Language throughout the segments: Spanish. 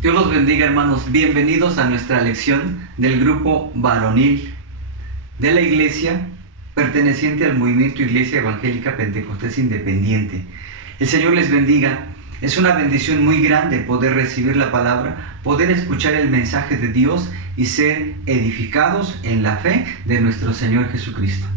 Dios los bendiga, hermanos. Bienvenidos a nuestra lección del grupo varonil de la iglesia perteneciente al movimiento Iglesia Evangélica Pentecostés Independiente. El Señor les bendiga. Es una bendición muy grande poder recibir la palabra, poder escuchar el mensaje de Dios y ser edificados en la fe de nuestro Señor Jesucristo.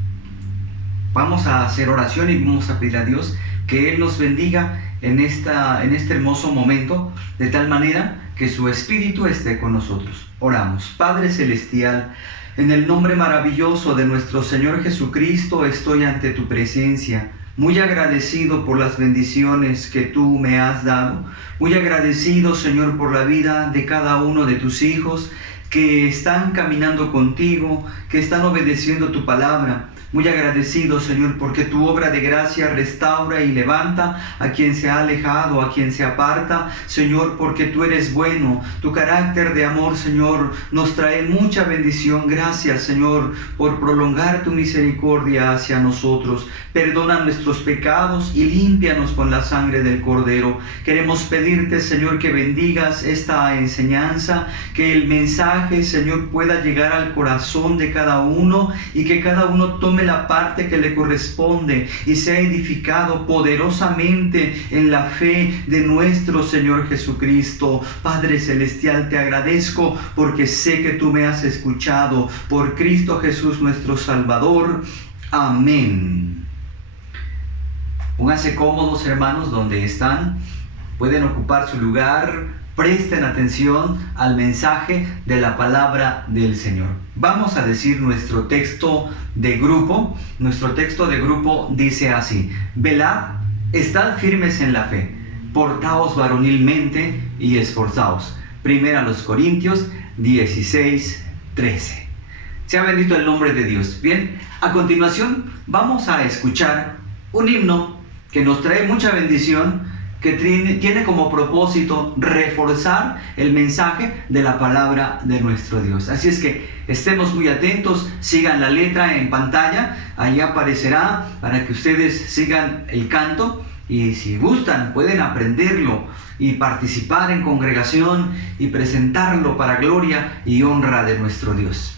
Vamos a hacer oración y vamos a pedir a Dios que Él nos bendiga en este hermoso momento, de tal manera que su Espíritu esté con nosotros. Oramos. Padre Celestial, en el nombre maravilloso de nuestro Señor Jesucristo, estoy ante tu presencia, muy agradecido por las bendiciones que tú me has dado, muy agradecido, Señor, por la vida de cada uno de tus hijos que están caminando contigo, que están obedeciendo tu palabra. Muy agradecido, Señor, porque tu obra de gracia restaura y levanta a quien se ha alejado, a quien se aparta. Señor, porque tú eres bueno, tu carácter de amor, Señor, nos trae mucha bendición. Gracias, Señor, por prolongar tu misericordia hacia nosotros. Perdona nuestros pecados y límpianos con la sangre del Cordero. Queremos pedirte, Señor, que bendigas esta enseñanza, que el mensaje, Señor, pueda llegar al corazón de cada uno y que cada uno tome la parte que le corresponde y sea edificado poderosamente en la fe de nuestro Señor Jesucristo. Padre Celestial, te agradezco porque sé que tú me has escuchado. Por Cristo Jesús nuestro Salvador. Amén. Pónganse cómodos, hermanos, donde están. Pueden ocupar su lugar. Presten atención al mensaje de la palabra del Señor. Vamos a decir nuestro texto de grupo. Nuestro texto de grupo dice así: velad, estad firmes en la fe, portaos varonilmente y esforzaos. Primera a los Corintios 16:13. Sea bendito el nombre de Dios. Bien, a continuación vamos a escuchar un himno que nos trae mucha bendición, que tiene como propósito reforzar el mensaje de la palabra de nuestro Dios. Así es que estemos muy atentos, sigan la letra en pantalla, ahí aparecerá para que ustedes sigan el canto y si gustan pueden aprenderlo y participar en congregación y presentarlo para gloria y honra de nuestro Dios.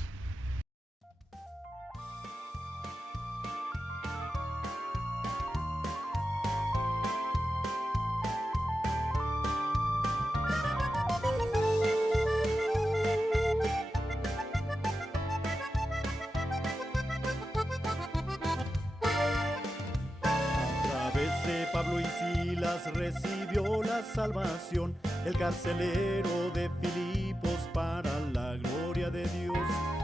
Pablo y Silas recibió la salvación, el carcelero de Filipos para la gloria de Dios.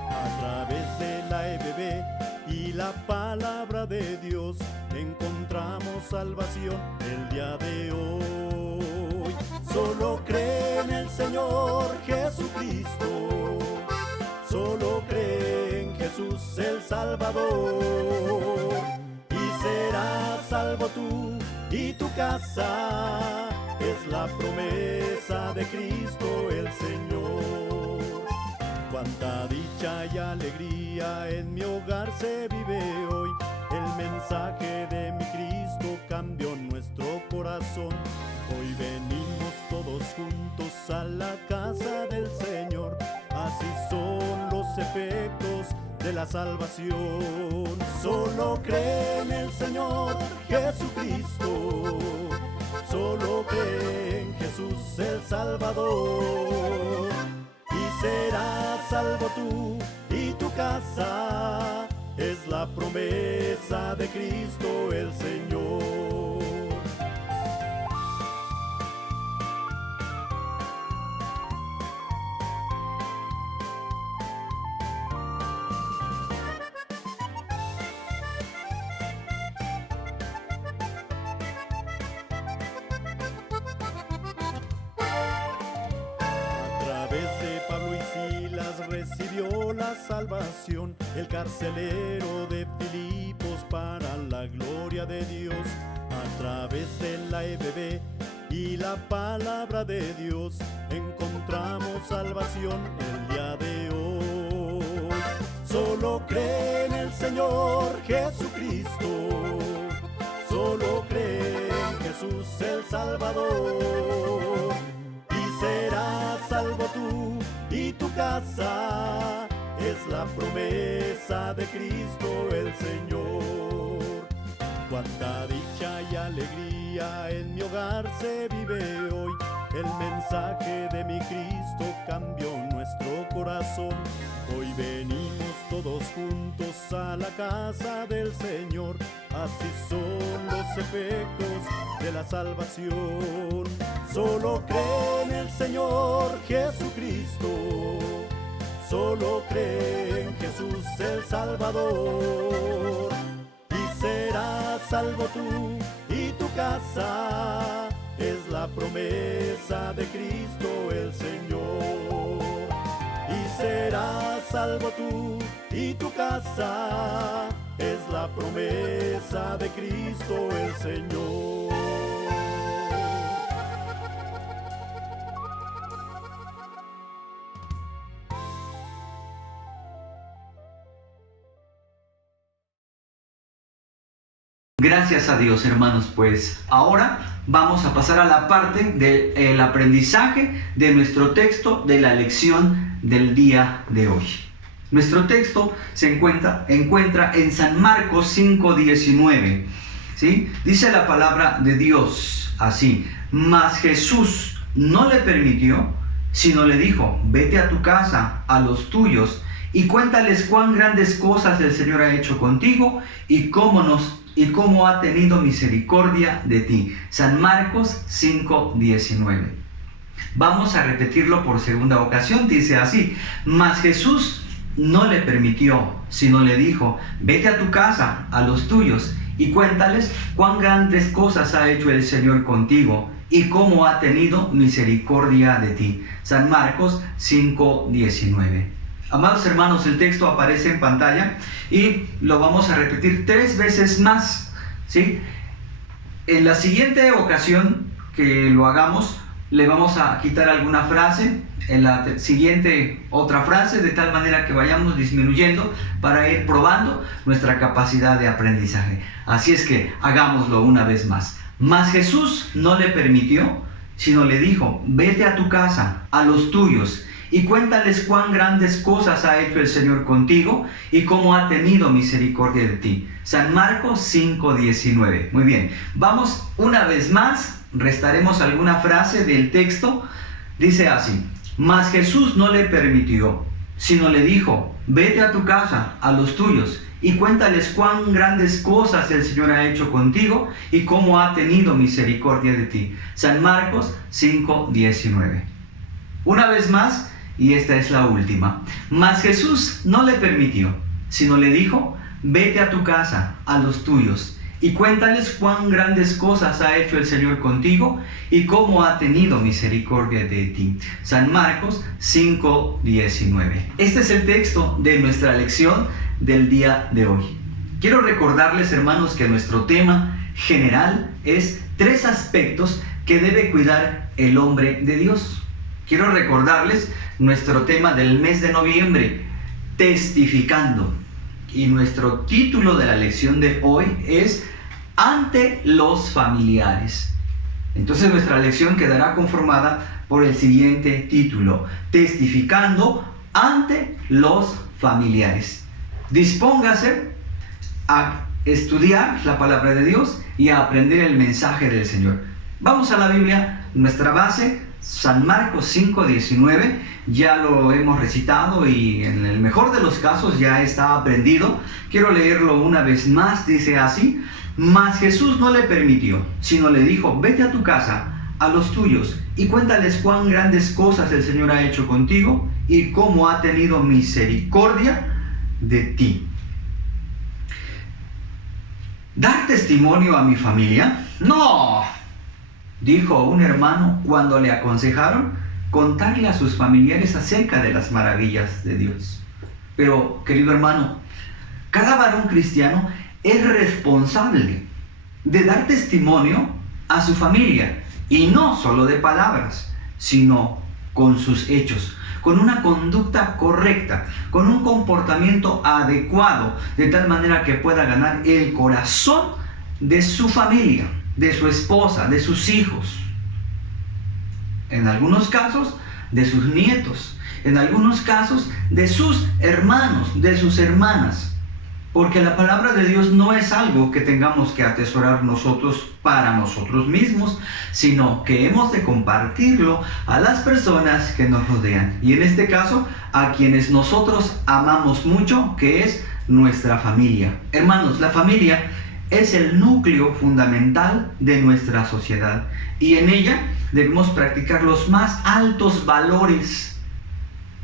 A través de la EBB y la palabra de Dios encontramos salvación el día de hoy. Solo cree en el Señor Jesucristo, solo cree en Jesús el Salvador, y serás salvo tú y tu casa, es la promesa de Cristo el Señor. Cuánta dicha y alegría en mi hogar se vive hoy, el mensaje de mi Cristo cambió nuestro corazón. Hoy venimos todos juntos a la casa del Señor, así son los efectos de la salvación. Solo cree en el Señor Jesucristo, solo cree en Jesús el Salvador, y serás salvo tú y tu casa, es la promesa de Cristo el Señor. Recibió la salvación, el carcelero de Filipos para la gloria de Dios. A través de la EBB y la palabra de Dios encontramos salvación el día de hoy. Solo cree en el Señor Jesucristo, solo cree en Jesús el Salvador, y serás casa, es la promesa de Cristo el Señor. Cuánta dicha y alegría en mi hogar se vive hoy. El mensaje de mi Cristo cambió nuestro corazón. Hoy venimos todos juntos a la casa del Señor. Así son los efectos de la salvación. Solo cree en el Señor Jesucristo. Solo cree en Jesús el Salvador. Y serás salvo tú y tu casa. Es la promesa de Cristo el Señor. Y serás salvo tú y tu casa. Es la promesa de Cristo el Señor. Gracias a Dios, hermanos, pues ahora vamos a pasar a la parte del aprendizaje de nuestro texto de la lección del día de hoy. Nuestro texto se encuentra en San Marcos 5:19, ¿sí? Dice la palabra de Dios así: mas Jesús no le permitió, sino le dijo: vete a tu casa, a los tuyos, y cuéntales cuán grandes cosas el Señor ha hecho contigo y cómo ha tenido misericordia de ti. San Marcos 5:19. Vamos a repetirlo por segunda ocasión. Dice así: mas Jesús no le permitió, sino le dijo: vete a tu casa, a los tuyos, y cuéntales cuán grandes cosas ha hecho el Señor contigo y cómo ha tenido misericordia de ti. San Marcos 5:19. Amados hermanos, el texto aparece en pantalla y lo vamos a repetir 3 veces más, ¿sí? En la siguiente ocasión que lo hagamos, le vamos a quitar alguna frase, en la siguiente otra frase, de tal manera que vayamos disminuyendo para ir probando nuestra capacidad de aprendizaje. Así es que hagámoslo una vez más. Mas Jesús no le permitió, sino le dijo: vete a tu casa, a los tuyos, y cuéntales cuán grandes cosas ha hecho el Señor contigo y cómo ha tenido misericordia de ti. San Marcos 5:19. Muy bien, vamos una vez más, restaremos alguna frase del texto. Dice así: mas Jesús no le permitió, sino le dijo: vete a tu casa, a los tuyos, y cuéntales cuán grandes cosas el Señor ha hecho contigo y cómo ha tenido misericordia de ti. San Marcos 5:19. Una vez más, y esta es la última. Mas Jesús no le permitió, sino le dijo: vete a tu casa, a los tuyos, y cuéntales cuán grandes cosas ha hecho el Señor contigo y cómo ha tenido misericordia de ti. San Marcos 5:19. Este es el texto de nuestra lección del día de hoy. Quiero recordarles, hermanos, que nuestro tema general es 3 aspectos que debe cuidar el hombre de Dios. Quiero recordarles nuestro tema del mes de noviembre: testificando. Y nuestro título de la lección de hoy es ante los familiares. Entonces nuestra lección quedará conformada por el siguiente título: testificando ante los familiares. Dispóngase a estudiar la palabra de Dios y a aprender el mensaje del Señor. Vamos a la Biblia, nuestra base, San Marcos 5:19, ya lo hemos recitado y en el mejor de los casos ya está aprendido. Quiero leerlo una vez más. Dice así: mas Jesús no le permitió, sino le dijo: vete a tu casa, a los tuyos, y cuéntales cuán grandes cosas el Señor ha hecho contigo y cómo ha tenido misericordia de ti. ¿Dar testimonio a mi familia? ¡No!, dijo un hermano cuando le aconsejaron contarle a sus familiares acerca de las maravillas de Dios. Pero, querido hermano, cada varón cristiano es responsable de dar testimonio a su familia, y no solo de palabras, sino con sus hechos, con una conducta correcta, con un comportamiento adecuado, de tal manera que pueda ganar el corazón de su familia, de su esposa, de sus hijos, en algunos casos de sus nietos, en algunos casos, de sus hermanos, de sus hermanas. Porque la palabra de Dios no es algo que tengamos que atesorar nosotros para nosotros mismos, sino que hemos de compartirlo a las personas que nos rodean. Y en este caso, a quienes nosotros amamos mucho, que es nuestra familia. Hermanos, la familia es el núcleo fundamental de nuestra sociedad. Y en ella debemos practicar los más altos valores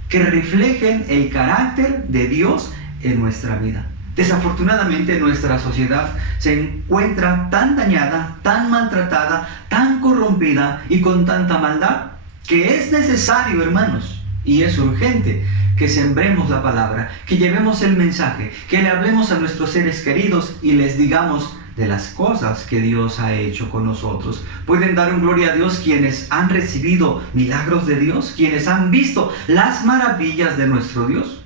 que reflejen el carácter de Dios en nuestra vida. Desafortunadamente nuestra sociedad se encuentra tan dañada, tan maltratada, tan corrompida y con tanta maldad que es necesario, hermanos, y es urgente que sembremos la palabra, que llevemos el mensaje, que le hablemos a nuestros seres queridos y les digamos de las cosas que Dios ha hecho con nosotros. ¿Pueden dar un gloria a Dios quienes han recibido milagros de Dios? ¿Quienes han visto las maravillas de nuestro Dios?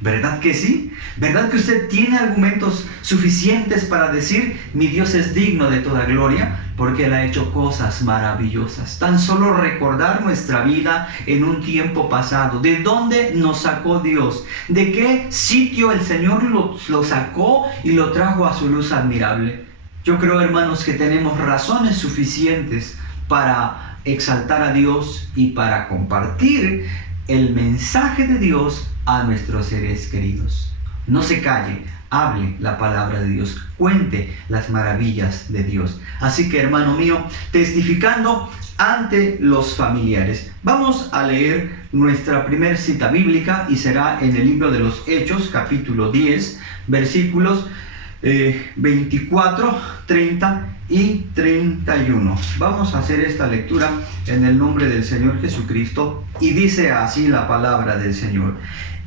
¿Verdad que sí? ¿Verdad que usted tiene argumentos suficientes para decir, mi Dios es digno de toda gloria porque Él ha hecho cosas maravillosas? Tan solo recordar nuestra vida en un tiempo pasado, de dónde nos sacó Dios, de qué sitio el Señor lo sacó y lo trajo a su luz admirable. Yo creo, hermanos, que tenemos razones suficientes para exaltar a Dios y para compartir el mensaje de Dios a nuestros seres queridos. No se calle, hable la palabra de Dios, cuente las maravillas de Dios. Así que, hermano mío, testificando ante los familiares. Vamos a leer nuestra primera cita bíblica y será en el libro de los Hechos, capítulo 10, versículos 24, 30 y 31. Vamos a hacer esta lectura en el nombre del Señor Jesucristo y dice así la palabra del Señor.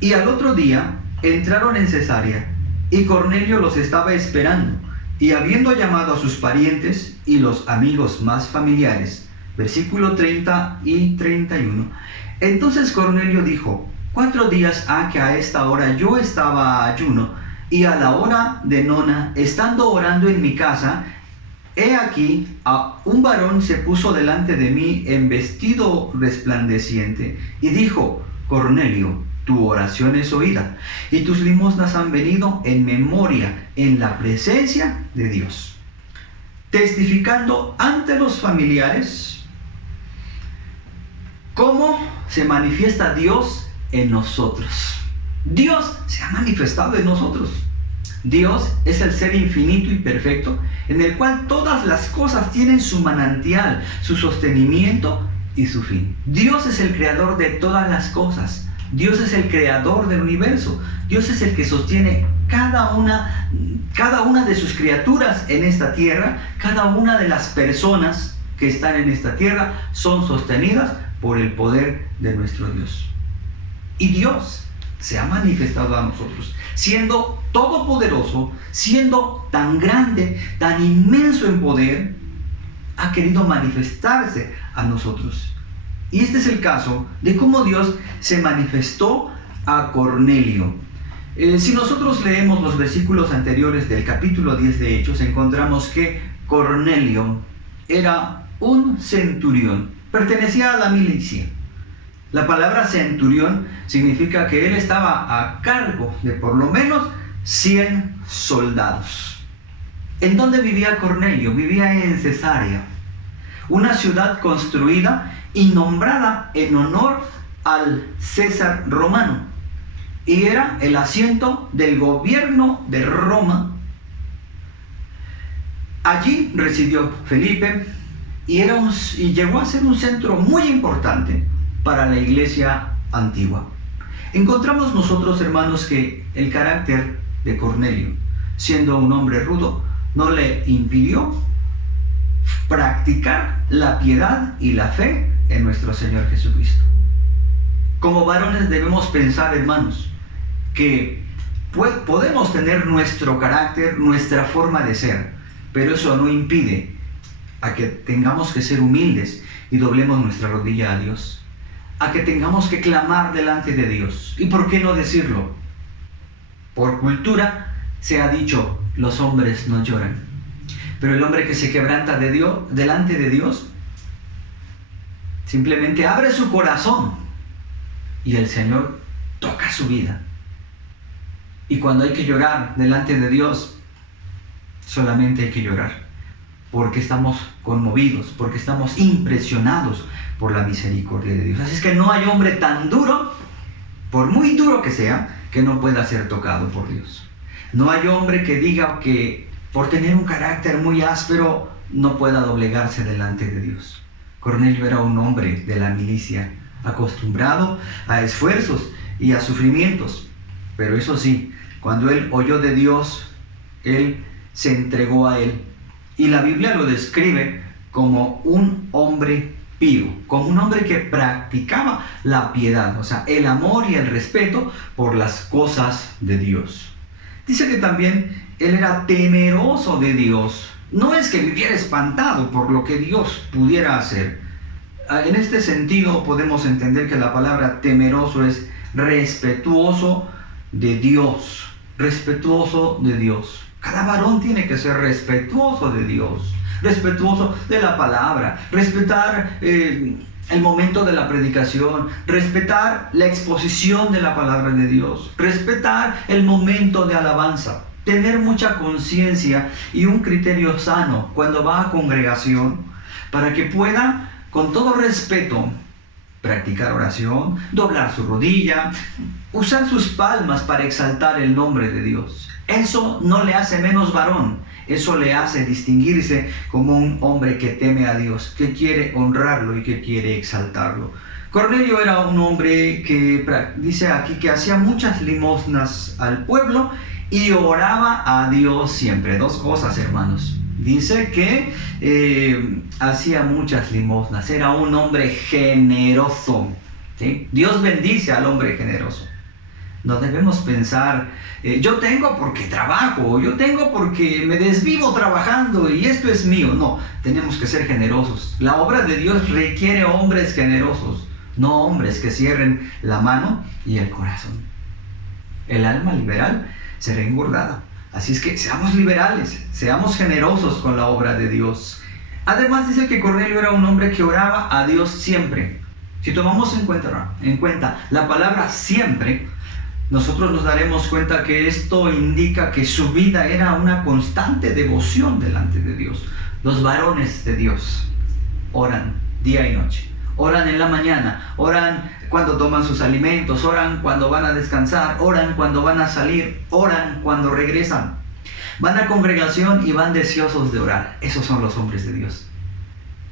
Y al otro día entraron en Cesarea y Cornelio los estaba esperando y habiendo llamado a sus parientes y los amigos más familiares. Versículo 30 y 31. Entonces Cornelio dijo: 4 días ha que a esta hora yo estaba a ayuno, y a la hora de nona, estando orando en mi casa, he aquí a un varón se puso delante de mí en vestido resplandeciente, y dijo: Cornelio, tu oración es oída, y tus limosnas han venido en memoria en la presencia de Dios. Testificando ante los familiares cómo se manifiesta Dios en nosotros. Dios se ha manifestado en nosotros. Dios es el ser infinito y perfecto, en el cual todas las cosas tienen su manantial, su sostenimiento y su fin. Dios es el creador de todas las cosas. Dios es el creador del universo. Dios es el que sostiene cada una de sus criaturas en esta tierra. Cada una de las personas que están en esta tierra son sostenidas por el poder de nuestro Dios. Y Dios se ha manifestado a nosotros, siendo todopoderoso, siendo tan grande, tan inmenso en poder, ha querido manifestarse a nosotros. Y este es el caso de cómo Dios se manifestó a Cornelio. Si nosotros leemos los versículos anteriores del capítulo 10 de Hechos, encontramos que Cornelio era un centurión, pertenecía a la milicia. La palabra centurión significa que él estaba a cargo de por lo menos 100 soldados. ¿En dónde vivía Cornelio? Vivía en Cesarea, una ciudad construida y nombrada en honor al César romano, y era el asiento del gobierno de Roma. Allí residió Felipe y llegó a ser un centro muy importante para la iglesia antigua. Encontramos nosotros, hermanos, que el carácter de Cornelio, siendo un hombre rudo, no le impidió practicar la piedad y la fe en nuestro Señor Jesucristo. Como varones debemos pensar, hermanos, que podemos tener nuestro carácter, nuestra forma de ser, pero eso no impide a que tengamos que ser humildes y doblemos nuestra rodilla a Dios, a que tengamos que clamar delante de Dios. ¿Y por qué no decirlo? Por cultura se ha dicho: los hombres no lloran, pero el hombre que se quebranta delante de Dios simplemente abre su corazón y el Señor toca su vida. Y cuando hay que llorar delante de Dios, solamente hay que llorar, porque estamos conmovidos, porque estamos impresionados por la misericordia de Dios. Así es que no hay hombre tan duro, por muy duro que sea, que no pueda ser tocado por Dios. No hay hombre que diga que por tener un carácter muy áspero no pueda doblegarse delante de Dios. Cornelio era un hombre de la milicia, acostumbrado a esfuerzos y a sufrimientos. Pero eso sí, cuando él oyó de Dios, él se entregó a él. Y la Biblia lo describe como un hombre pío, como un hombre que practicaba la piedad, o sea, el amor y el respeto por las cosas de Dios. Dice que también él era temeroso de Dios. No es que viviera espantado por lo que Dios pudiera hacer. En este sentido podemos entender que la palabra temeroso es respetuoso de Dios. Respetuoso de Dios. Cada varón tiene que ser respetuoso de Dios, respetuoso de la palabra, respetar el momento de la predicación, respetar la exposición de la palabra de Dios, respetar el momento de alabanza, tener mucha conciencia y un criterio sano cuando va a congregación, para que pueda, con todo respeto, practicar oración, doblar su rodilla, usar sus palmas para exaltar el nombre de Dios. Eso no le hace menos varón, eso le hace distinguirse como un hombre que teme a Dios, que quiere honrarlo y que quiere exaltarlo. Cornelio era un hombre que dice aquí que hacía muchas limosnas al pueblo y oraba a Dios siempre. Dos cosas, hermanos. Dice que hacía muchas limosnas, era un hombre generoso, ¿sí? Dios bendice al hombre generoso. No debemos pensar, yo tengo porque trabajo, yo tengo porque me desvivo trabajando y esto es mío. No, tenemos que ser generosos. La obra de Dios requiere hombres generosos, no hombres que cierren la mano y el corazón. El alma liberal será engordada. Así es que seamos liberales, seamos generosos con la obra de Dios. Además dice que Cornelio era un hombre que oraba a Dios siempre. Si tomamos en cuenta la palabra siempre, nosotros nos daremos cuenta que esto indica que su vida era una constante devoción delante de Dios. Los varones de Dios oran día y noche. Oran en la mañana, oran cuando toman sus alimentos, oran cuando van a descansar, oran cuando van a salir, oran cuando regresan. Van a congregación y van deseosos de orar. Esos son los hombres de Dios.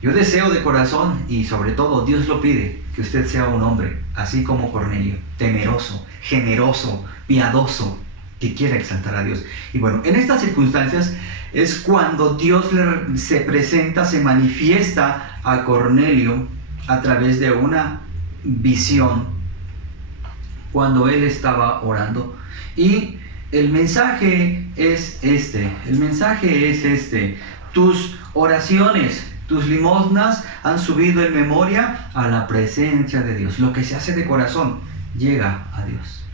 Yo deseo de corazón, y sobre todo Dios lo pide, que usted sea un hombre, así como Cornelio, temeroso, generoso, piadoso, que quiera exaltar a Dios. Y bueno, en estas circunstancias es cuando Dios se presenta, se manifiesta a Cornelio a través de una visión, cuando él estaba orando. Y el mensaje es este, tus oraciones, tus limosnas han subido en memoria a la presencia de Dios. Lo que se hace de corazón llega a Dios.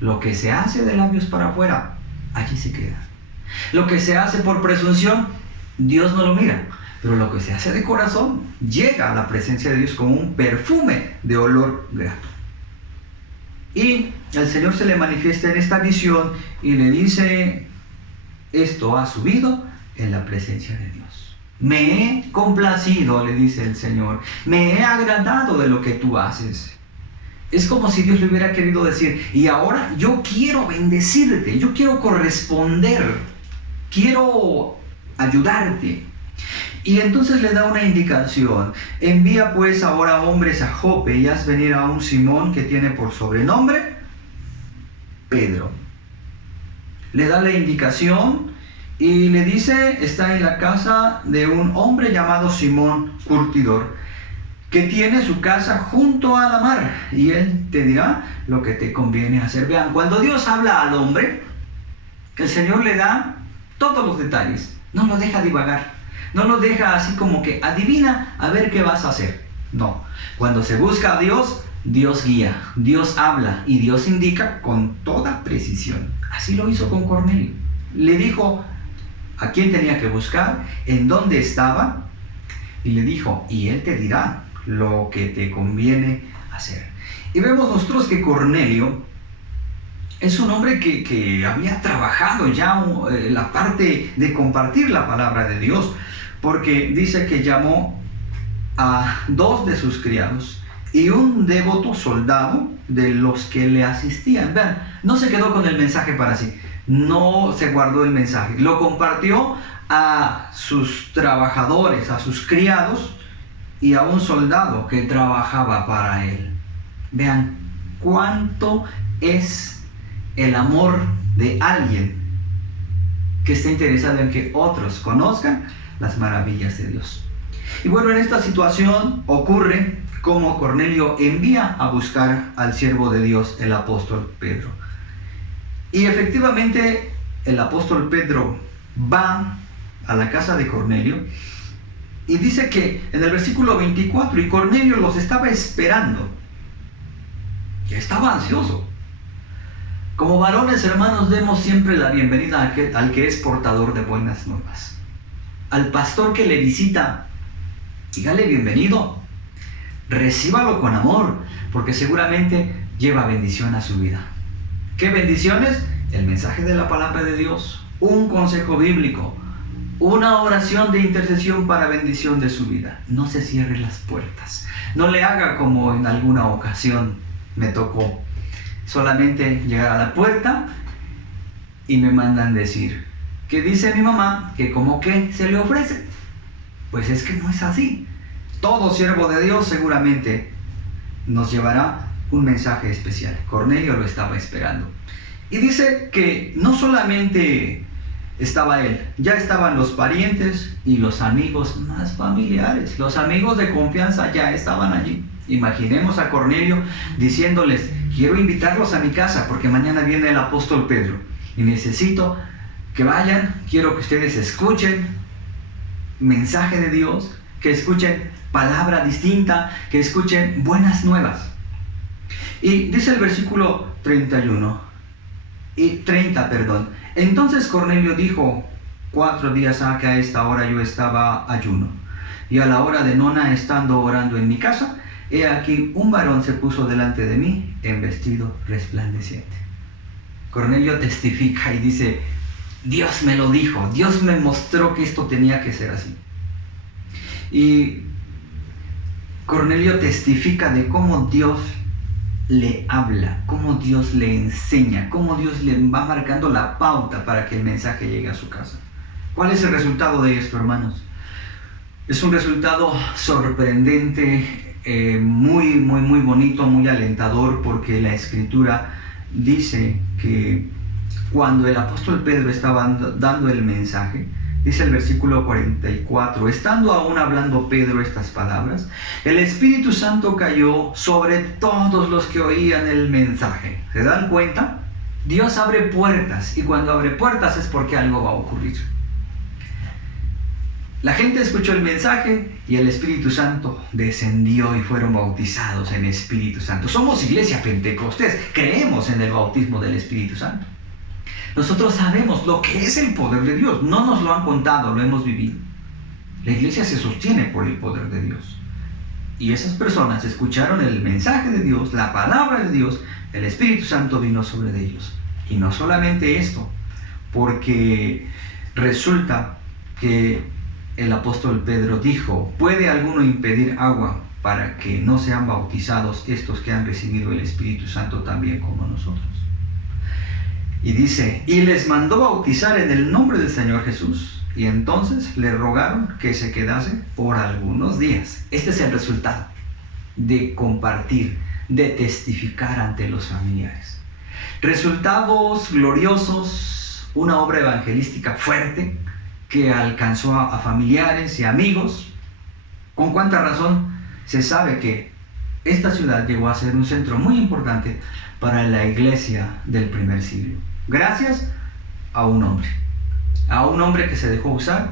Lo que se hace de labios para afuera, allí se queda. Lo que se hace por presunción, Dios no lo mira. Pero lo que se hace de corazón llega a la presencia de Dios como un perfume de olor grato. Y el Señor se le manifiesta en esta visión y le dice, esto ha subido en la presencia de Dios. Me he complacido, le dice el Señor, me he agradado de lo que tú haces. Es como si Dios le hubiera querido decir, y ahora yo quiero bendecirte, yo quiero corresponder, quiero ayudarte. Y entonces le da una indicación, envía pues ahora hombres a Jope y haz venir a un Simón que tiene por sobrenombre Pedro. Le da la indicación y le dice, está en la casa de un hombre llamado Simón Curtidor, que tiene su casa junto a la mar, y él te dirá lo que te conviene hacer. Vean, cuando Dios habla al hombre, que el Señor le da todos los detalles, no lo deja divagar. No lo deja así como que adivina a ver qué vas a hacer. No, cuando se busca a Dios, Dios guía, Dios habla y Dios indica con toda precisión. Así lo hizo con Cornelio. Le dijo a quién tenía que buscar, en dónde estaba, y le dijo, y él te dirá lo que te conviene hacer. Y vemos nosotros que Cornelio es un hombre que había trabajado ya la parte de compartir la palabra de Dios, porque dice que llamó a 2 de sus criados y un devoto soldado de los que le asistían. Vean, no se quedó con el mensaje para sí, no se guardó el mensaje, lo compartió a sus trabajadores, a sus criados y a un soldado que trabajaba para él. Vean cuánto es el amor de alguien que está interesado en que otros conozcan las maravillas de Dios. Y bueno, en esta situación ocurre como Cornelio envía a buscar al siervo de Dios, el apóstol Pedro. Y efectivamente el apóstol Pedro va a la casa de Cornelio y dice que en el versículo 24, y Cornelio los estaba esperando, estaba ansioso. Como varones, hermanos, demos siempre la bienvenida al que es portador de buenas nuevas. Al pastor que le visita, dígale bienvenido, recíbalo con amor, porque seguramente lleva bendición a su vida. ¿Qué bendiciones? El mensaje de la palabra de Dios, un consejo bíblico, una oración de intercesión para bendición de su vida. No se cierre las puertas, no le haga como en alguna ocasión me tocó. Solamente llegar a la puerta y me mandan decir, ¿qué dice mi mamá? Que como que se le ofrece. Pues es que no es así. Todo siervo de Dios seguramente nos llevará un mensaje especial. Cornelio lo estaba esperando. Y dice que no solamente estaba él, ya estaban los parientes y los amigos más familiares. Los amigos de confianza ya estaban allí. Imaginemos a Cornelio diciéndoles, quiero invitarlos a mi casa porque mañana viene el apóstol Pedro y necesito que vayan, quiero que ustedes escuchen mensaje de Dios, que escuchen palabra distinta, que escuchen buenas nuevas. Y dice el versículo 30, entonces Cornelio dijo, 4 días ha que a esta hora yo estaba ayuno, y a la hora de nona, estando orando en mi casa, he aquí un varón se puso delante de mí en vestido resplandeciente. Cornelio testifica y dice, Dios me lo dijo, Dios me mostró que esto tenía que ser así. Y Cornelio testifica de cómo Dios le habla, cómo Dios le enseña, cómo Dios le va marcando la pauta para que el mensaje llegue a su casa. ¿Cuál es el resultado de esto, hermanos? Es un resultado sorprendente, muy bonito, muy alentador, porque la Escritura dice que cuando el apóstol Pedro estaba dando el mensaje, dice el versículo 44, estando aún hablando Pedro estas palabras, el Espíritu Santo cayó sobre todos los que oían el mensaje. ¿Se dan cuenta? Dios abre puertas, y cuando abre puertas es porque algo va a ocurrir. La gente escuchó el mensaje y el Espíritu Santo descendió y fueron bautizados en Espíritu Santo. Somos Iglesia Pentecostés, creemos en el bautismo del Espíritu Santo. Nosotros sabemos lo que es el poder de Dios, no nos lo han contado, lo hemos vivido. La iglesia se sostiene por el poder de Dios. Y esas personas escucharon el mensaje de Dios, la palabra de Dios, el Espíritu Santo vino sobre ellos. Y no solamente esto, porque resulta que el apóstol Pedro dijo, ¿puede alguno impedir agua para que no sean bautizados estos que han recibido el Espíritu Santo también como nosotros? Y dice, y les mandó bautizar en el nombre del Señor Jesús. Y entonces le rogaron que se quedase por algunos días. Este es el resultado de compartir, de testificar ante los familiares. Resultados gloriosos, una obra evangelística fuerte que alcanzó a familiares y amigos. ¿Con cuánta razón? Se sabe que esta ciudad llegó a ser un centro muy importante para la iglesia del primer siglo. Gracias a un hombre que se dejó usar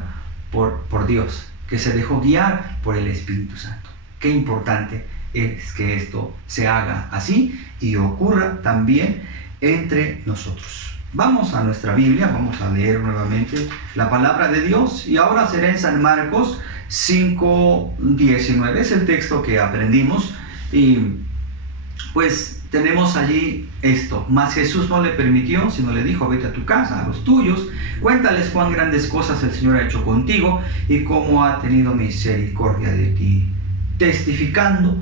por Dios, que se dejó guiar por el Espíritu Santo. Qué importante es que esto se haga así y ocurra también entre nosotros. Vamos a nuestra Biblia, vamos a leer nuevamente la palabra de Dios, y ahora será en San Marcos 5:19, es el texto que aprendimos, y pues tenemos allí esto. Mas Jesús no le permitió, sino le dijo: vete a tu casa, a los tuyos, cuéntales cuán grandes cosas el Señor ha hecho contigo y cómo ha tenido misericordia de ti, testificando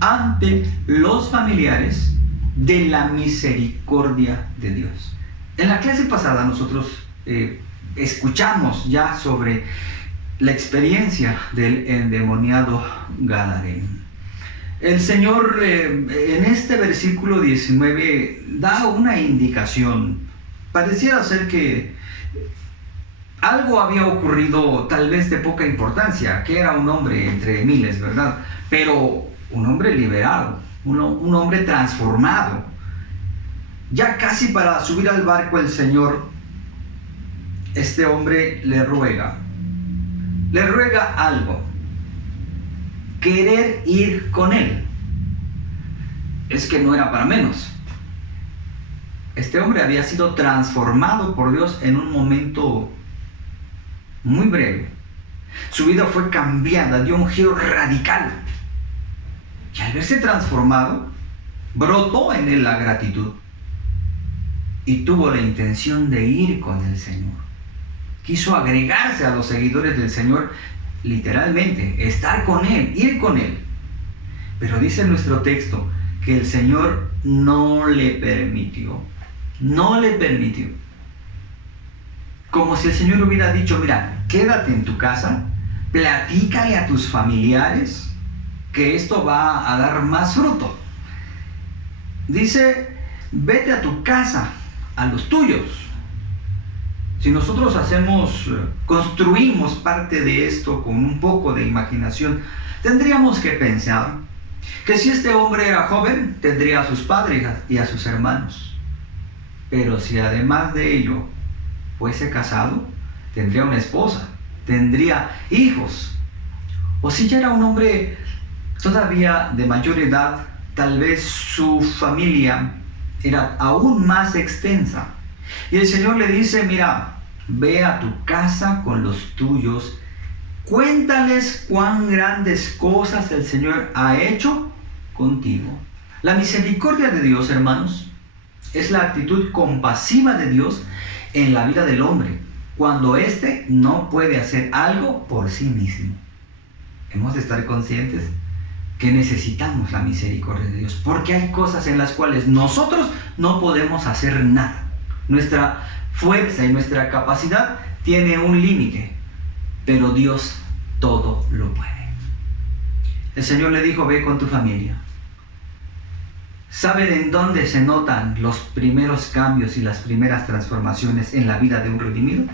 ante los familiares de la misericordia de Dios. En la clase pasada nosotros escuchamos ya sobre la experiencia del endemoniado gadareno. El Señor en este versículo 19 da una indicación. Pareciera ser que algo había ocurrido tal vez de poca importancia, que era un hombre entre miles, ¿verdad? Pero un hombre liberado, un hombre transformado. Ya casi para subir al barco el Señor, este hombre le ruega algo: querer ir con él. Es que no era para menos. Este hombre había sido transformado por Dios en un momento muy breve. Su vida fue cambiada, dio un giro radical. Y al verse transformado, brotó en él la gratitud y tuvo la intención de ir con el Señor. Quiso agregarse a los seguidores del Señor, literalmente, estar con Él, ir con Él. Pero dice nuestro texto que el Señor no le permitió. No le permitió. Como si el Señor hubiera dicho: mira, quédate en tu casa, platícale a tus familiares que esto va a dar más fruto. Dice: vete a tu casa, a los tuyos. Si nosotros construimos parte de esto con un poco de imaginación, tendríamos que pensar que si este hombre era joven, tendría a sus padres y a sus hermanos. Pero si además de ello fuese casado, tendría una esposa, tendría hijos. O si ya era un hombre todavía de mayor edad, tal vez su familia era aún más extensa. Y el Señor le dice: mira, ve a tu casa con los tuyos, cuéntales cuán grandes cosas el Señor ha hecho contigo. La misericordia de Dios, hermanos, es la actitud compasiva de Dios en la vida del hombre, cuando éste no puede hacer algo por sí mismo. Hemos de estar conscientes que necesitamos la misericordia de Dios, porque hay cosas en las cuales nosotros no podemos hacer nada. Nuestra fuerza y nuestra capacidad tiene un límite, pero Dios todo lo puede. El Señor le dijo: ve con tu familia. ¿Saben en dónde se notan los primeros cambios y las primeras transformaciones en la vida de un redimido?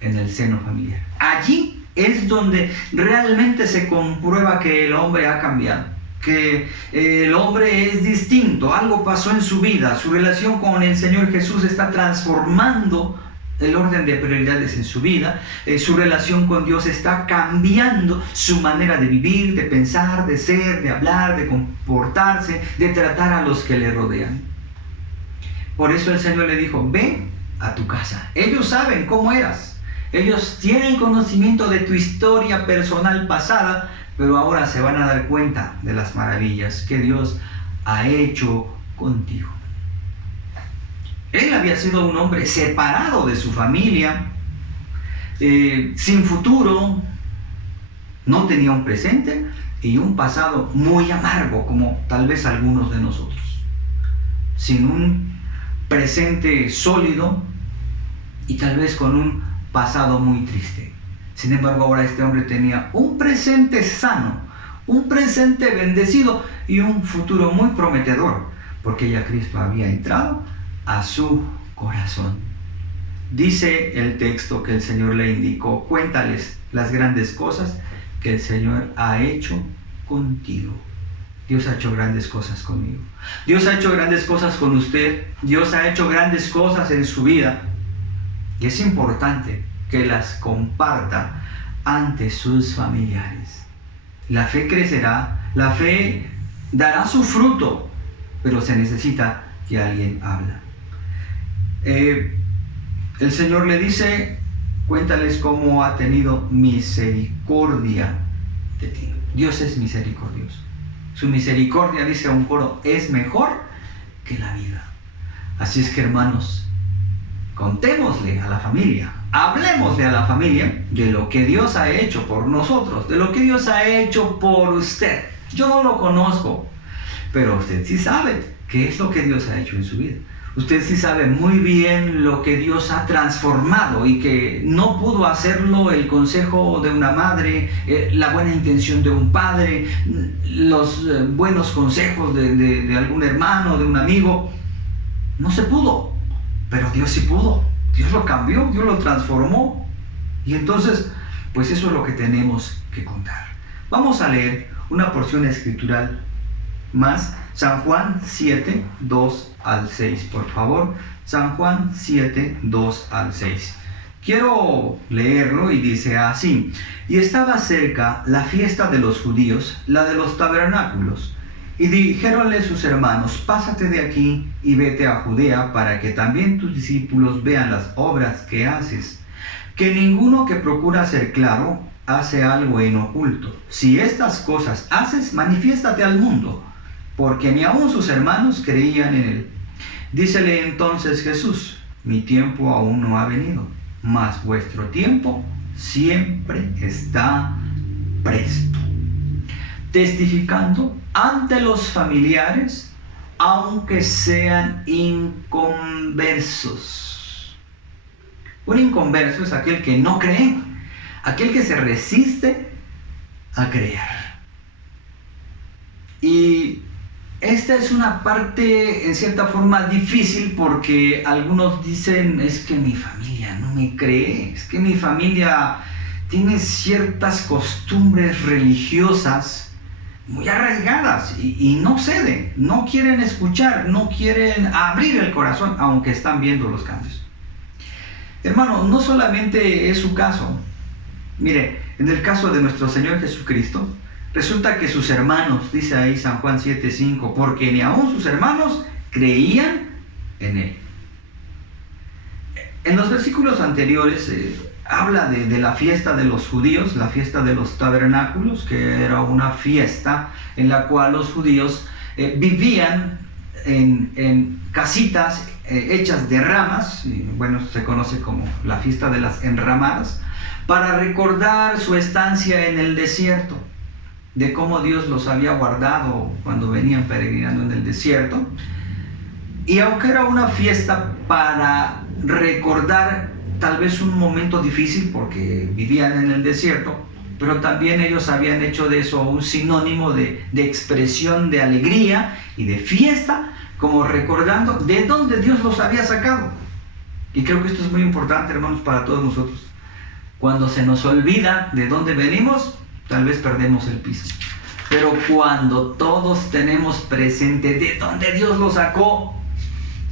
En el seno familiar. Allí es donde realmente se comprueba que el hombre ha cambiado, que el hombre es distinto, algo pasó en su vida, su relación con el Señor Jesús está transformando el orden de prioridades en su vida, su relación con Dios está cambiando su manera de vivir, de pensar, de ser, de hablar, de comportarse, de tratar a los que le rodean. Por eso el Señor le dijo: ven a tu casa. Ellos saben cómo eras, ellos tienen conocimiento de tu historia personal pasada, pero ahora se van a dar cuenta de las maravillas que Dios ha hecho contigo. Él había sido un hombre separado de su familia, sin futuro, no tenía un presente y un pasado muy amargo, como tal vez algunos de nosotros. Sin un presente sólido y tal vez con un pasado muy triste. Sin embargo, ahora este hombre tenía un presente sano, un presente bendecido y un futuro muy prometedor, porque ya Cristo había entrado a su corazón. Dice el texto que el Señor le indicó: cuéntales las grandes cosas que el Señor ha hecho contigo. Dios ha hecho grandes cosas conmigo. Dios ha hecho grandes cosas con usted. Dios ha hecho grandes cosas en su vida. Y es importante que las comparta ante sus familiares. La fe crecerá, la fe dará su fruto, pero se necesita que alguien hable. El Señor le dice: cuéntales cómo ha tenido misericordia de ti. Dios es misericordioso. Su misericordia, dice un coro, es mejor que la vida. Así es que, hermanos, contémosle a la familia, hablemosle a la familia de lo que Dios ha hecho por nosotros, de lo que Dios ha hecho por usted. Yo no lo conozco, pero usted sí sabe qué es lo que Dios ha hecho en su vida. Usted sí sabe muy bien lo que Dios ha transformado y que no pudo hacerlo el consejo de una madre, la buena intención de un padre, los buenos consejos de algún hermano, de un amigo. No se pudo, pero Dios sí pudo. Dios lo cambió, Dios lo transformó. Y entonces, pues eso es lo que tenemos que contar. Vamos a leer una porción escritural más, San Juan 7, 2 al 6, por favor. San Juan 7, 2 al 6. Quiero leerlo y dice así: y estaba cerca la fiesta de los judíos, la de los tabernáculos. Y dijéronle sus hermanos: pásate de aquí y vete a Judea, para que también tus discípulos vean las obras que haces. Que ninguno que procura ser claro hace algo en oculto. Si estas cosas haces, manifiéstate al mundo, porque ni aun sus hermanos creían en él. Dícele entonces Jesús: mi tiempo aún no ha venido, mas vuestro tiempo siempre está presto. Testificando ante los familiares, aunque sean inconversos. Un inconverso es aquel que no cree, aquel que se resiste a creer. Y esta es una parte en cierta forma difícil, porque algunos dicen: es que mi familia no me cree, es que mi familia tiene ciertas costumbres religiosas muy arraigadas y no ceden, no quieren escuchar, no quieren abrir el corazón, aunque están viendo los cambios. Hermano, no solamente es su caso. Mire, en el caso de nuestro Señor Jesucristo, resulta que sus hermanos, dice ahí San Juan 7:5, porque ni aun sus hermanos creían en él. En los versículos anteriores habla de la fiesta de los judíos, la fiesta de los tabernáculos, que era una fiesta en la cual los judíos vivían en casitas hechas de ramas, y bueno, se conoce como la fiesta de las enramadas, para recordar su estancia en el desierto, de cómo Dios los había guardado cuando venían peregrinando en el desierto. Y aunque era una fiesta para recordar tal vez un momento difícil, porque vivían en el desierto, pero también ellos habían hecho de eso un sinónimo de expresión de alegría y de fiesta, como recordando de dónde Dios los había sacado. Y creo que esto es muy importante, hermanos, para todos nosotros. Cuando se nos olvida de dónde venimos, tal vez perdemos el piso. Pero cuando todos tenemos presente de dónde Dios los sacó,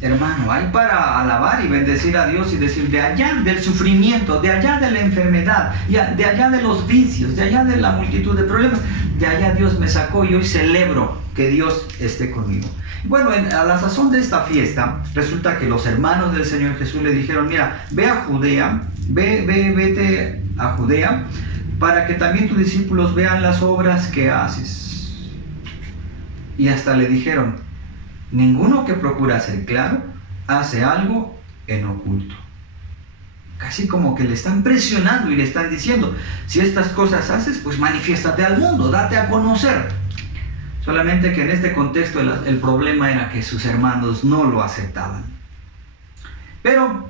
hermano, hay para alabar y bendecir a Dios y decir: de allá del sufrimiento, de allá de la enfermedad, de allá de los vicios, de allá de la multitud de problemas, de allá Dios me sacó y hoy celebro que Dios esté conmigo. Bueno, a la sazón de esta fiesta, resulta que los hermanos del Señor Jesús le dijeron: mira, ve a Judea, vete a Judea, para que también tus discípulos vean las obras que haces. Y hasta le dijeron: ninguno que procura ser claro hace algo en oculto. Casi como que le están presionando y le están diciendo: si estas cosas haces, pues manifiéstate al mundo, date a conocer. Solamente que en este contexto el problema era que sus hermanos no lo aceptaban. Pero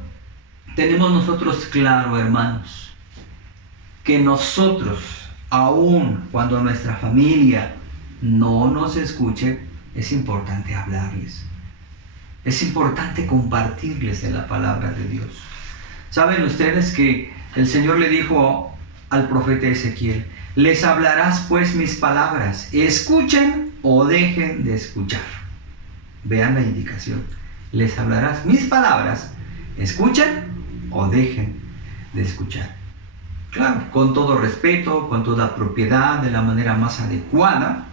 tenemos nosotros claro, hermanos, que nosotros, aun cuando nuestra familia no nos escuche, es importante hablarles. Es importante compartirles de la palabra de Dios. ¿Saben ustedes que el Señor le dijo al profeta Ezequiel: les hablarás pues mis palabras, escuchen o dejen de escuchar? Vean la indicación: les hablarás mis palabras, escuchen o dejen de escuchar. Claro, con todo respeto, con toda propiedad, de la manera más adecuada,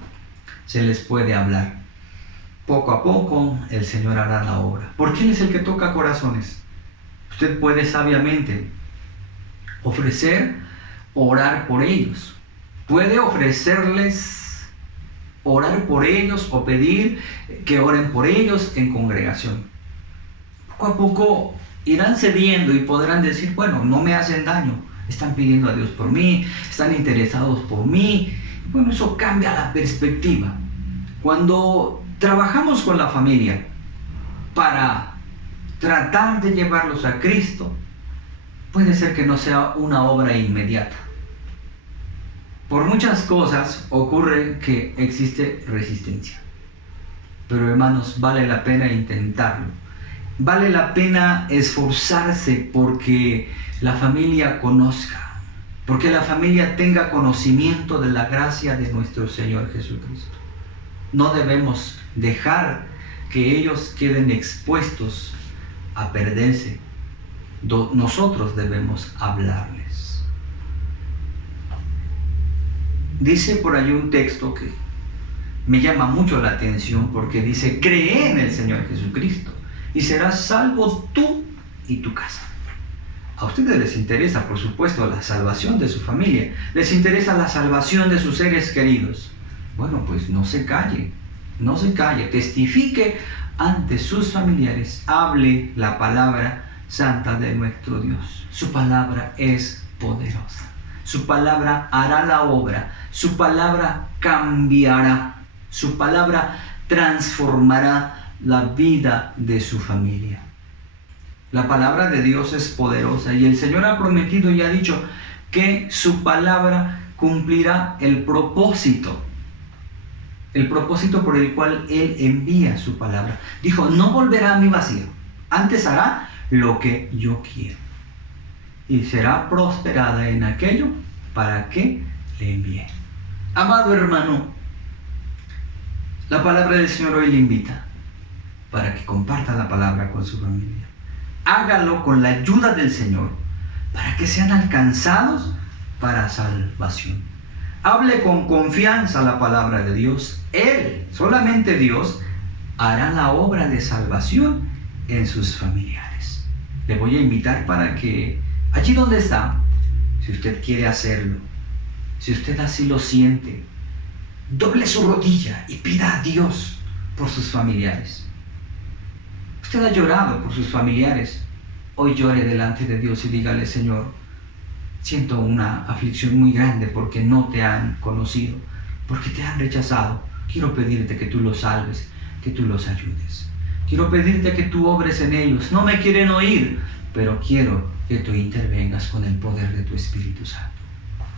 se les puede hablar. Poco a poco el Señor hará la obra, porque Él es el que toca corazones. Usted puede sabiamente ofrecer, orar por ellos. Puede ofrecerles orar por ellos o pedir que oren por ellos en congregación. Poco a poco irán cediendo y podrán decir, bueno, no me hacen daño, están pidiendo a Dios por mí, están interesados por mí. Bueno, eso cambia la perspectiva. Cuando trabajamos con la familia para tratar de llevarlos a Cristo, puede ser que no sea una obra inmediata. Por muchas cosas ocurre que existe resistencia. Pero hermanos, vale la pena intentarlo. Vale la pena esforzarse porque la familia conozca, porque la familia tenga conocimiento de la gracia de nuestro Señor Jesucristo. No debemos dejar que ellos queden expuestos a perderse. Nosotros debemos hablarles. Dice por ahí un texto que me llama mucho la atención porque dice, cree en el Señor Jesucristo y serás salvo tú y tu casa. A ustedes les interesa, por supuesto, la salvación de su familia, les interesa la salvación de sus seres queridos. Bueno, pues no se calle, testifique ante sus familiares, hable la palabra santa de nuestro Dios. Su palabra es poderosa, su palabra hará la obra, su palabra cambiará, su palabra transformará la vida de su familia. La palabra de Dios es poderosa y el Señor ha prometido y ha dicho que su palabra cumplirá el propósito por el cual Él envía su palabra. Dijo, no volverá a mí vacío, antes hará lo que yo quiero y será prosperada en aquello para que le envíe. Amado hermano, la palabra del Señor hoy le invita para que comparta la palabra con su familia. Hágalo con la ayuda del Señor para que sean alcanzados para salvación. Hable con confianza la palabra de Dios. Él, solamente Dios, hará la obra de salvación en sus familiares. Le voy a invitar para que allí donde está, si usted quiere hacerlo, si usted así lo siente, doble su rodilla y pida a Dios por sus familiares. Usted ha llorado por sus familiares. Hoy llore delante de Dios y dígale, Señor, siento una aflicción muy grande porque no te han conocido, porque te han rechazado. Quiero pedirte que tú los salves, que tú los ayudes. Quiero pedirte que tú obres en ellos. No me quieren oír, pero quiero que tú intervengas con el poder de tu Espíritu Santo.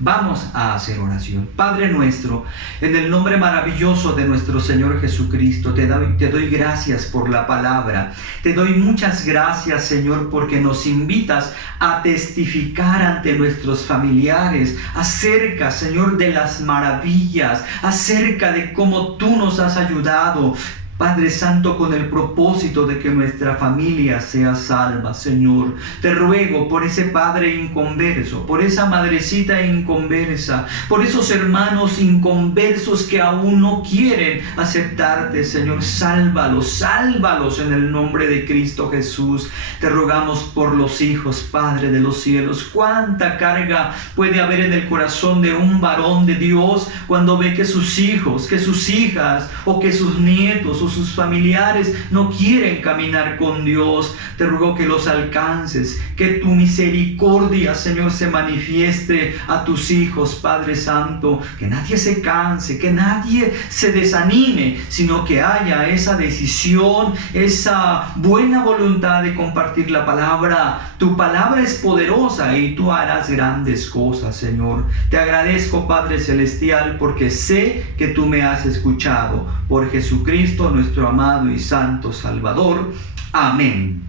Vamos a hacer oración. Padre nuestro, en el nombre maravilloso de nuestro Señor Jesucristo, te doy gracias por la palabra. Te doy muchas gracias, Señor, porque nos invitas a testificar ante nuestros familiares acerca, Señor, de las maravillas, acerca de cómo tú nos has ayudado, Padre Santo, con el propósito de que nuestra familia sea salva, Señor. Te ruego por ese padre inconverso, por esa madrecita inconversa, por esos hermanos inconversos que aún no quieren aceptarte, Señor. Sálvalos, sálvalos en el nombre de Cristo Jesús. Te rogamos por los hijos, Padre de los cielos. Cuánta carga puede haber en el corazón de un varón de Dios cuando ve que sus hijos, que sus hijas o que sus nietos o sus familiares no quieren caminar con Dios. Te ruego que los alcances, que tu misericordia, Señor, se manifieste a tus hijos, Padre Santo. Que nadie se canse, que nadie se desanime, sino que haya esa decisión, esa buena voluntad de compartir la palabra. Tu palabra es poderosa y tú harás grandes cosas, Señor. Te agradezco, Padre Celestial, porque sé que tú me has escuchado. Por Jesucristo, nuestro amado y santo Salvador. Amén.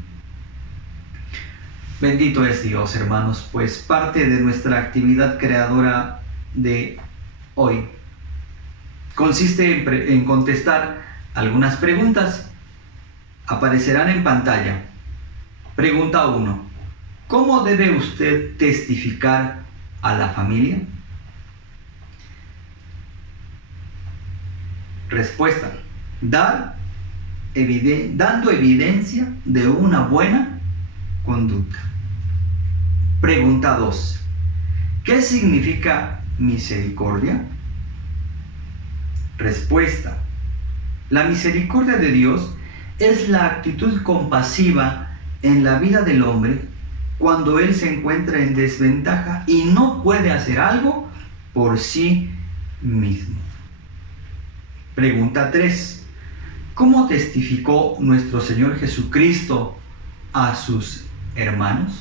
Bendito es Dios, hermanos, pues parte de nuestra actividad creadora de hoy consiste en contestar algunas preguntas. Aparecerán en pantalla. Pregunta 1. ¿Cómo debe usted testificar a la familia? Respuesta: dando evidencia de una buena conducta. Pregunta 2. ¿Qué significa misericordia? Respuesta. La misericordia de Dios es la actitud compasiva en la vida del hombre cuando él se encuentra en desventaja y no puede hacer algo por sí mismo. Pregunta 3. ¿Cómo testificó nuestro Señor Jesucristo a sus hermanos?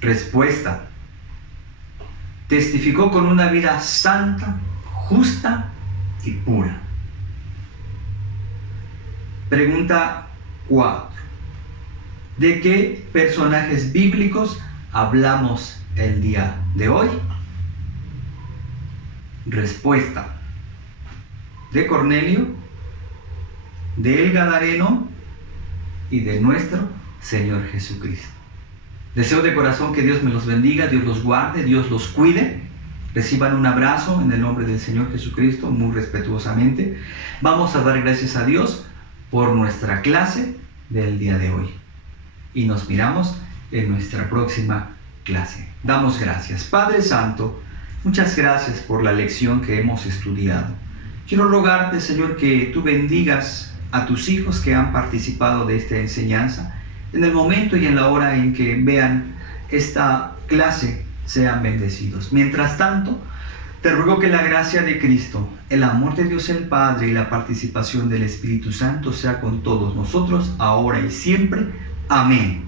Respuesta. Testificó con una vida santa, justa y pura. Pregunta 4. ¿De qué personajes bíblicos hablamos el día de hoy? Respuesta. De Cornelio, del Gadareno y de nuestro Señor Jesucristo. Deseo de corazón que Dios me los bendiga, Dios los guarde, Dios los cuide. Reciban un abrazo en el nombre del Señor Jesucristo, muy respetuosamente. Vamos a dar gracias a Dios por nuestra clase del día de hoy. Y nos miramos en nuestra próxima clase. Damos gracias. Padre Santo, muchas gracias por la lección que hemos estudiado. Quiero rogarte, Señor, que tú bendigas a tus hijos que han participado de esta enseñanza. En el momento y en la hora en que vean esta clase, sean bendecidos. Mientras tanto, te ruego que la gracia de Cristo, el amor de Dios el Padre y la participación del Espíritu Santo sea con todos nosotros, ahora y siempre. Amén.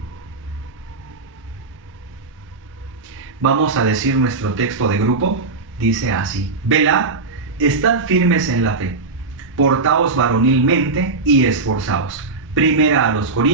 Vamos a decir nuestro texto de grupo. Dice así: velad, estad firmes en la fe, portaos varonilmente y esforzaos. Primera a los Corintios